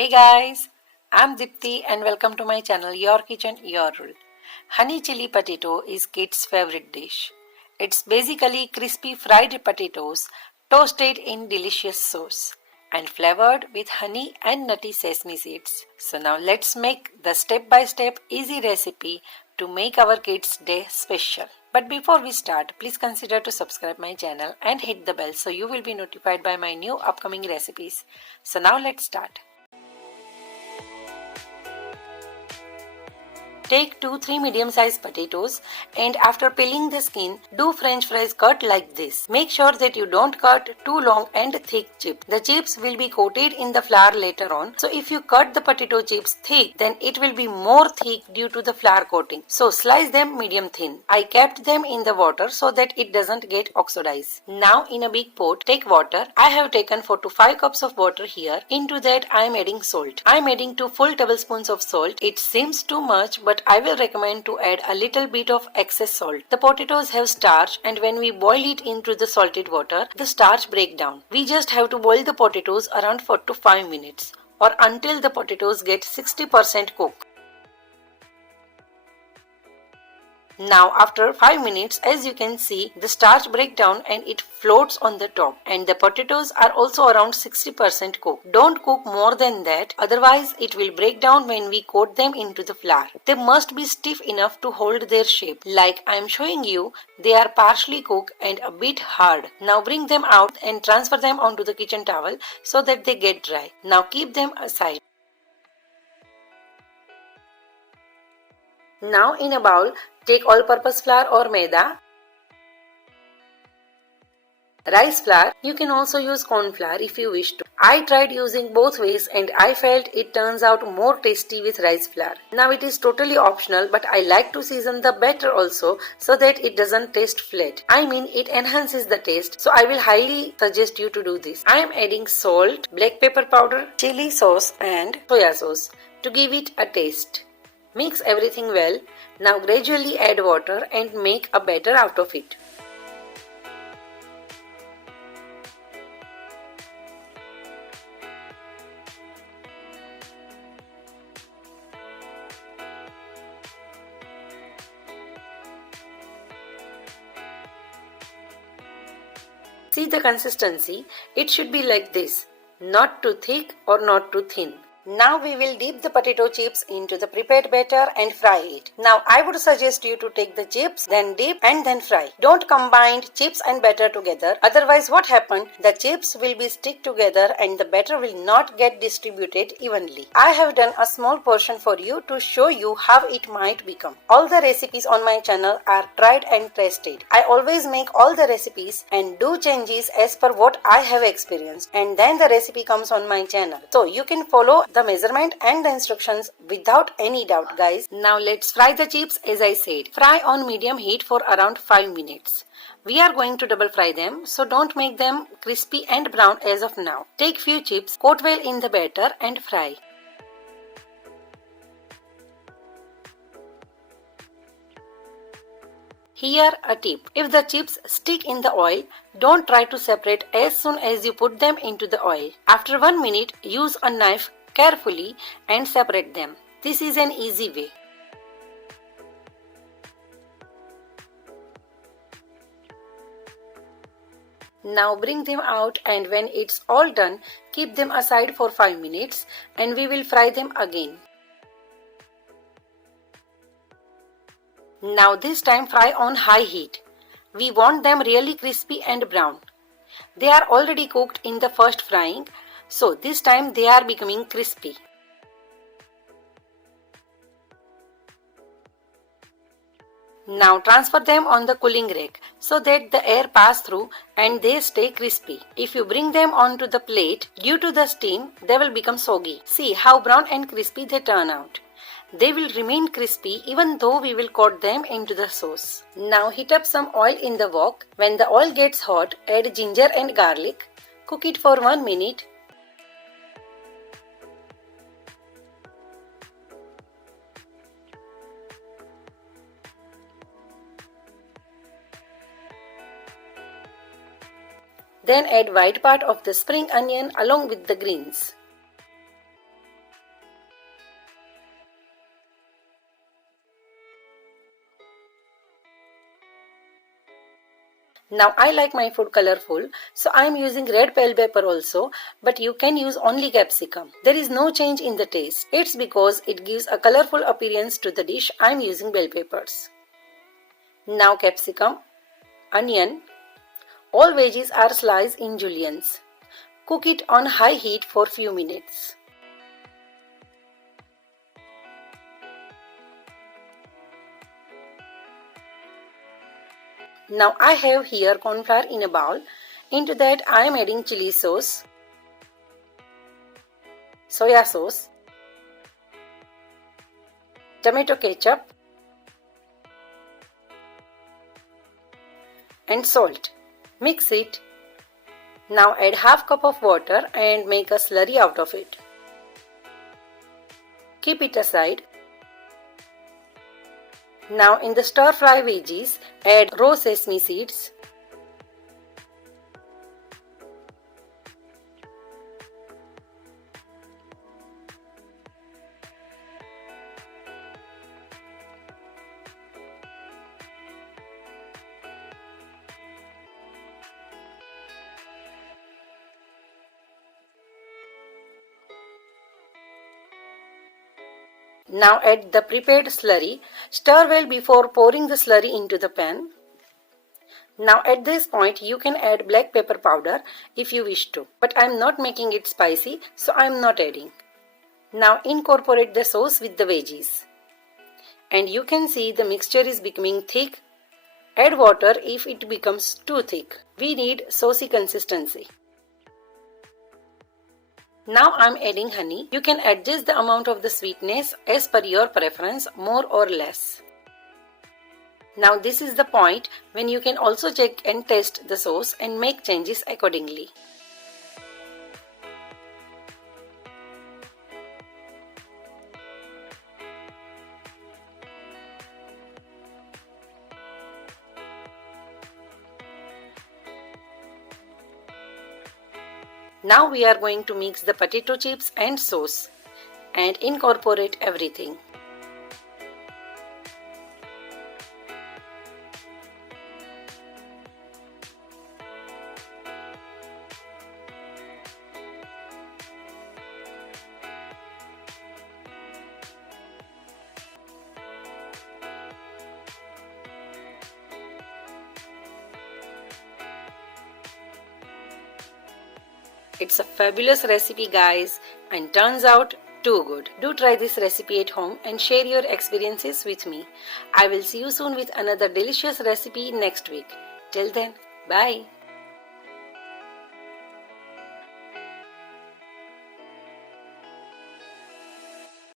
Hey guys, I'm Dipti and welcome to my channel Your Kitchen, Your Rule. Honey chili potato is kids' favorite dish. It's basically crispy fried potatoes toasted in delicious sauce and flavored with honey and nutty sesame seeds. So now let's make the step-by-step easy recipe to make our kids' day special. But before we start, please consider to subscribe my channel and hit the bell so you will be notified by my new upcoming recipes. So now let's start. Take 2-3 medium-sized potatoes and after peeling the skin, do french fries cut like this. Make sure that you don't cut too long and thick chips. The chips will be coated in the flour later on. So if you cut the potato chips thick, then it will be more thick due to the flour coating. So slice them medium thin. I kept them in the water so that it doesn't get oxidized. Now in a big pot, take water. I have taken 4 to 5 cups of water here. Into that I am adding salt. I am adding 2 full tablespoons of salt. It seems too much, but I will recommend to add a little bit of excess salt. The potatoes have starch and when we boil it into the salted water, the starch breaks down. We just have to boil the potatoes around 4 to 5 minutes or until the potatoes get 60% cooked. Now after 5 minutes, as you can see, the starch breaks down and it floats on the top and the potatoes are also around 60% cooked. Don't cook more than that, otherwise it will break down when we coat them into the flour. They must be stiff enough to hold their shape. Like I am showing you, they are partially cooked and a bit hard. Now bring them out and transfer them onto the kitchen towel so that they get dry. Now keep them aside. Now in a bowl, take all-purpose flour or Maida, rice flour. You can also use cornflour if you wish to. I tried using both ways and I felt it turns out more tasty with rice flour. Now it is totally optional, but I like to season the batter also so that it doesn't taste flat. I mean, it enhances the taste, so I will highly suggest you to do this. I am adding salt, black pepper powder, chili sauce and soya sauce to give it a taste. Mix everything well. Now gradually add water and make a batter out of it. See the consistency? It should be like this, not too thick or not too thin. Now we will dip the potato chips into the prepared batter and fry it. Now I would suggest you to take the chips, then dip and then fry. Don't combine chips and batter together. Otherwise what happens? The chips will be stick together and the batter will not get distributed evenly. I have done a small portion for you to show you how it might become. All the recipes on my channel are tried and tested. I always make all the recipes and do changes as per what I have experienced, and then the recipe comes on my channel. So you can follow the measurement and the instructions without any doubt, guys. Now let's fry the chips as I said. Fry on medium heat for around 5 minutes. We are going to double fry them, so don't make them crispy and brown as of now. Take few chips, coat well in the batter and fry. Here a tip. If the chips stick in the oil, don't try to separate as soon as you put them into the oil. After 1 minute, use a knife carefully and separate them. This is an easy way. Now bring them out and when it's all done, keep them aside for 5 minutes and we will fry them again. Now this time fry on high heat. We want them really crispy and brown. They are already cooked in the first frying, so this time they are becoming crispy. Now transfer them on the cooling rack so that the air pass through and they stay crispy. If you bring them onto the plate, due to the steam, they will become soggy. See how brown and crispy they turn out. They will remain crispy even though we will coat them into the sauce. Now heat up some oil in the wok. When the oil gets hot, add ginger and garlic. Cook it for 1 minute. Then add white part of the spring onion along with the greens. Now I like my food colorful, so I am using red bell pepper also, but you can use only capsicum. There is no change in the taste. It's because it gives a colorful appearance to the dish I am using bell peppers. Now capsicum, onion, all veggies are sliced in juliennes. Cook it on high heat for few minutes. Now I have here cornflour in a bowl. Into that I am adding chili sauce, soya sauce, tomato ketchup and salt. Mix it. Now add half cup of water and make a slurry out of it. Keep it aside. Now in the stir fry veggies, add raw sesame seeds, now add the prepared slurry. Stir well before pouring the slurry into the pan. Now at this point you can add black pepper powder if you wish to, but I am not making it spicy, so I am not adding. Now incorporate the sauce with the veggies. And you can see the mixture is becoming thick. Add water if it becomes too thick. We need saucy consistency. Now I am adding honey. You can adjust the amount of the sweetness as per your preference, more or less. Now this is the point when you can also check and test the sauce and make changes accordingly. Now we are going to mix the potato chips and sauce and incorporate everything. It's a fabulous recipe guys, and turns out too good. Do try this recipe at home and share your experiences with me. I will see you soon with another delicious recipe next week. Till then, bye.